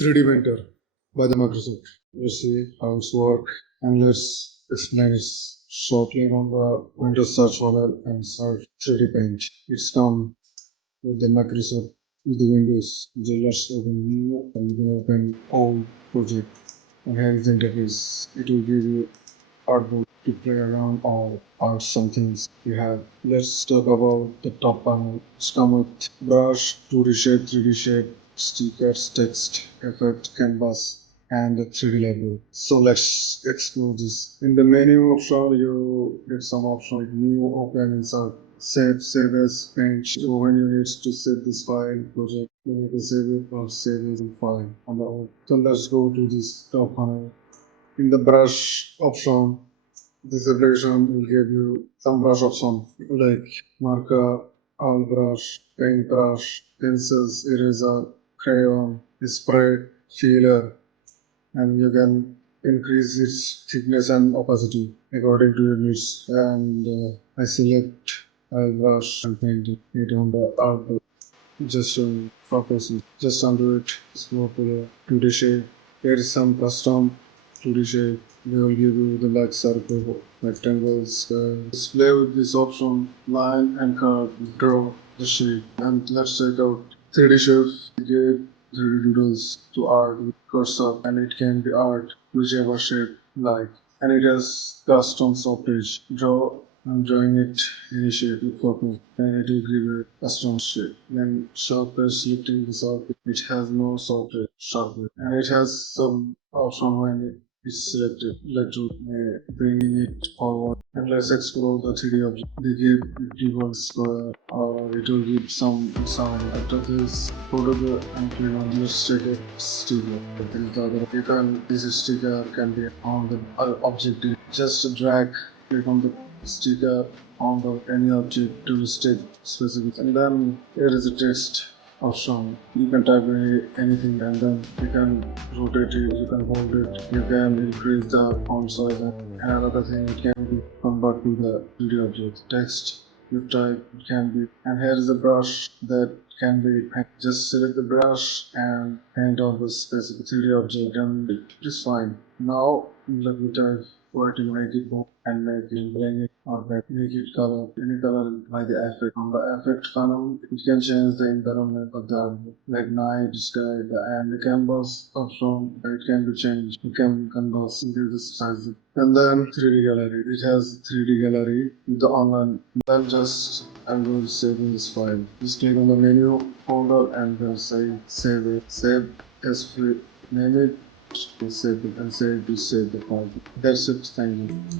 3D Painter by the Microsoft. Let's see how it's work and let's explain it shortly on the Windows search panel and search 3D Paint. It's come with the Microsoft with the Windows. So let's open new and you can open old project and here is the interface. It will give you artboard to play around or art some things you have. Let's talk about the top panel. It's come with brush, 2D shape, 3D shape, stickers, text, effect, canvas, and the 3D label. So let's explore this. In the menu option, you get some option like new, open, insert, save as, paint. So when you need to save this file project, you need to save it or save it in file on the old. So let's go to this top panel. In the brush option, this application will give you some brush option like marker, all brush, paint brush, pencils, eraser, crayon, spray, filler, and you can increase its thickness and opacity according to your needs. And I select all brush and paint it on the artboard. Just focus it. Just undo it. Let's go to the 2D shape. Here is some custom 2D shape. They will give you the like circle, rectangles. Let's play with this option, line and curve. Draw the shape. And let's check out 3D shape. Give 3D doodles to art with cursor, and it can be art whichever shape like. And it has custom software. Draw I'm drawing it in a shape with photo and it will give a custom shape. Then sharper selecting the software. It has no software sharper and it has some option when it is selected. Let's bringing it forward and let's explore the 3D object. They give keyboard square or it will give some sound. After this photograph and click on this sticker. You can this sticker can be on the object. Just drag click on the sticker on the any object to state specific and then here is a text option. You can type anything and then you can rotate it, you can hold it, you can increase the font size and another thing it can be convert to the 3D object. Text you type it can be and here is a brush that can be just select the brush and paint on the specific 3D object and it is fine. Now let me type what you make it book and make it bring it or make it color any color by the effect. On the effect panel you can change the environment of the object like night, sky, and the canvas option it can be changed. You can canvas into the size and then 3D gallery. It has 3D gallery with the online. Then just I'm going to save in this file. Just click on the menu folder and then say save it. Save as free. Name it. Save it and save to save the file. That's it. Thank you.